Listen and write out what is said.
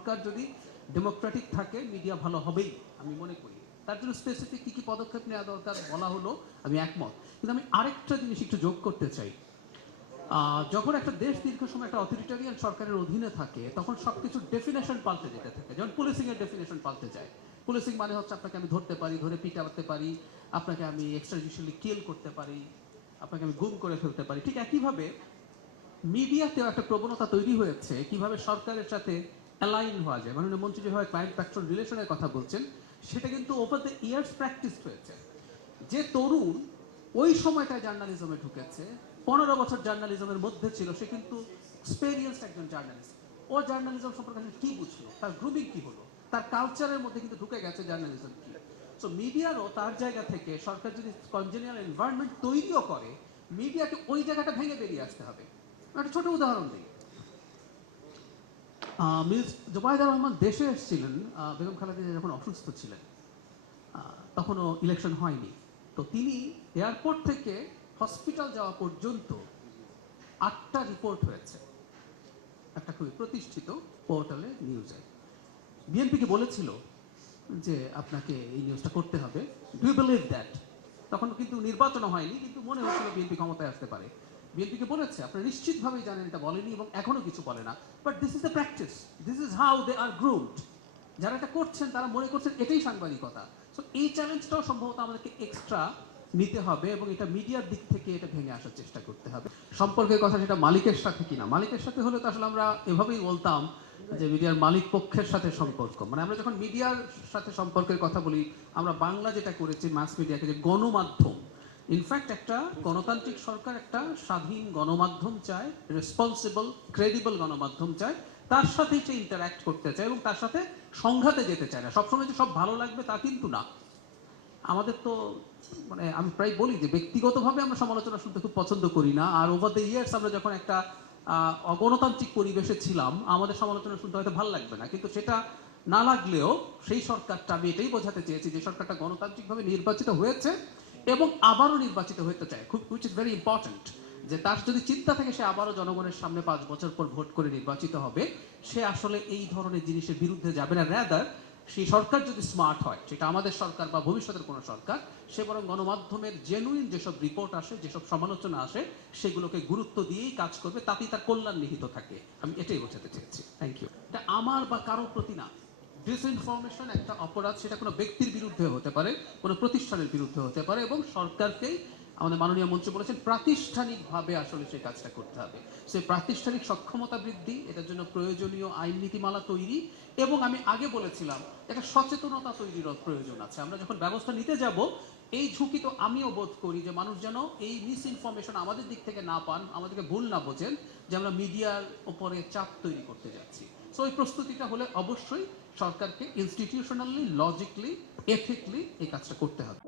সরকার যদি ডেমোক্রেটিক থাকে মিডিয়া ভালো হবেই আমি মনে করি। তার জন্য স্পেসিফিক কী কী পদক্ষেপ নেওয়া দরকার বলা হলো, আমি একমত। কিন্তু আমি আরেকটা জিনিস একটু যোগ করতে চাই। যখন একটা দেশ দীর্ঘ সময় একটা অথরিটারিয়ান সরকারের অধীনে থাকে তখন সবকিছুর ডেফিনেশন পাল্টে যেতে থাকে। যেমন পুলিশিং এর ডেফিনেশন পাল্টে যায়। পুলিশিং মানে হচ্ছে আপনাকে আমি ধরতে পারি, ধরে পিটাতে পারি, আপনাকে আমি এক্সট্রাজুডিশিয়ালি কিল করতে পারি, আপনাকে আমি গুম করে ফেলতে পারি। ঠিক একইভাবে মিডিয়াতেও একটা প্রবণতা তৈরি হয়েছে কিভাবে সরকারের সাথে অ্যালাইন হওয়া যায়। মাননীয় মন্ত্রী যেভাবে ক্লায়েন্ট প্যাট্রন রিলেশনের কথা বলছেন সেটা কিন্তু ওভার দ্য ইয়ার্স প্র্যাকটিস হয়েছে। যে তরুণ ওই সময়টায় জার্নালিজমে ঢুকেছে, 15 বছর জার্নালিজমের মধ্যে ছিল, সে কিন্তু এক্সপেরিয়েন্সড একজন জার্নালিস্ট। ও জার্নালিজম সম্পর্কে কি বুঝলো, তার গ্রুমিং কি হলো, তার কালচারের মধ্যে কিন্তু ঢুকে গেছে জার্নালিজম কি। সো মিডিয়ারও তার জায়গা থেকে সরকার যদি কনজেনিয়াল এনভায়রনমেন্ট তৈরিও করে, মিডিয়াকে ওই জায়গাটা ভেঙে বেরিয়ে আসতে হবে। একটা ছোট উদাহরণ দিই। মিস জোবায়দা রহমান দেশে এসেছিলেন বেগম খালেদা জিয়া যখন অসুস্থ ছিলেন, তখনও ইলেকশন হয়নি। তো তিনি এয়ারপোর্ট থেকে হসপিটাল যাওয়া পর্যন্ত 8টা রিপোর্ট হয়েছে একটা খুবই প্রতিষ্ঠিত পোর্টালে, নিউজে। বিএনপিকে বলেছিল যে আপনাকে এই নিউজটা করতে হবে। Do you believe that? তখন কিন্তু নির্বাচন হয়নি, কিন্তু মনে হচ্ছিল বিএনপি ক্ষমতায় আসতে পারে। বিএনপিকে বলেছে, আপনারা নিশ্চিতভাবেই জানেন এটা বলেনি এবং এখনো কিছু বলে না, but this is the practice, this is how they are groomed. যারা এটা করছেন তারা মনে করছেন এটাই সাংবাদিকতা। সো এই চ্যালেঞ্জটাও সম্ভবত আমাদেরকে এক্সট্রা নিতে হবে এবং এটা মিডিয়ার দিক থেকে এটা ভেঙে আসার চেষ্টা করতে হবে। সম্পর্কের কথা সেটা মালিকের সাথে কিনা, মালিকের সাথে হলে তো আসলে আমরা এভাবেই বলতাম যে মিডিয়ার মালিক পক্ষের সাথে সম্পর্ক। মানে আমরা যখন মিডিয়ার সাথে সম্পর্কের কথা বলি, আমরা বাংলা যেটা করেছি মাস মিডিয়াকে যে গণমাধ্যম, ইনফ্যাক্ট একটা গণতান্ত্রিক সরকার একটা স্বাধীন গণমাধ্যম চায়, রেসপন্সিবল ক্রেডিবল গণমাধ্যম চায়, তার সাথেই সে ইন্টারঅ্যাক্ট করতে চায় এবং তার সাথে সংঘাতে যেতে চায় না। সবসময় যে সব ভালো লাগবে তা কিন্তু না। আমাদের তো মানে আমি প্রায় বলি যে ব্যক্তিগতভাবে আমরা সমালোচনা শুনতে খুব পছন্দ করি না, আর ওভার দ্য ইয়ার্স আমরা যখন একটা অগণতান্ত্রিক পরিবেশে ছিলাম আমাদের সমালোচনা শুনতে হয়তো ভালো লাগবে না, কিন্তু সেটা না লাগলেও সেই সরকারটা, আমি এটাই বোঝাতে চেয়েছি যে সরকারটা গণতান্ত্রিকভাবে নির্বাচিত হয়েছে এবং আবারও নির্বাচিত হতে চায়, খুব হুইচ ইজ ভেরি ইম্পর্টেন্ট। যে তার যদি চিন্তা থাকে সে আবারও জনগণের সামনে 5 বছর পর ভোট করে নির্বাচিত হবে, সে আসলে এই ধরনের জিনিসের বিরুদ্ধে যাবে না। রাদার সেই সরকার যদি স্মার্ট হয়, সেটা আমাদের সরকার বা ভবিষ্যতের কোনো সরকার, সে বরং গণমাধ্যমের জেনুইন যেসব রিপোর্ট আসে, যেসব সমালোচনা আসে, সেগুলোকে গুরুত্ব দিয়েই কাজ করবে, তাতেই তার কল্যাণ নিহিত থাকে। আমি এটাই বোঝাতে চেয়েছি। Thank you. এটা আমার বা কারো প্রতি না। ডিসইনফরমেশন একটা অপরাধ, সেটা কোনো ব্যক্তির বিরুদ্ধে হতে পারে, কোনো প্রতিষ্ঠানের বিরুদ্ধে হতে পারে, এবং সরকারকেই আমাদের মাননীয় মন্ত্রী বলেছেন প্রাতিষ্ঠানিকভাবে আসলে সেই কাজটা করতে হবে। সেই প্রাতিষ্ঠানিক সক্ষমতা বৃদ্ধি, এটার জন্য প্রয়োজনীয় আইন নীতিমালা তৈরি, এবং আমি আগে বলেছিলাম একটা সচেতনতা তৈরির প্রয়োজন আছে। আমরা যখন ব্যবস্থা নিতে যাব, এই ঝুঁকি তো আমিও বোধ করি যে মানুষ যেন এই মিস ইনফরমেশন আমাদের দিক থেকে না পান, আমাদেরকে ভুল না বোঝেন যে আমরা মিডিয়ার ওপরে চাপ তৈরি করতে যাচ্ছি। সো এই প্রস্তুতিটা হলে অবশ্যই সরকারকে ইনস্টিটিউশনালি, লজিকলি, এথিকলি এই কাজটা করতে হবে।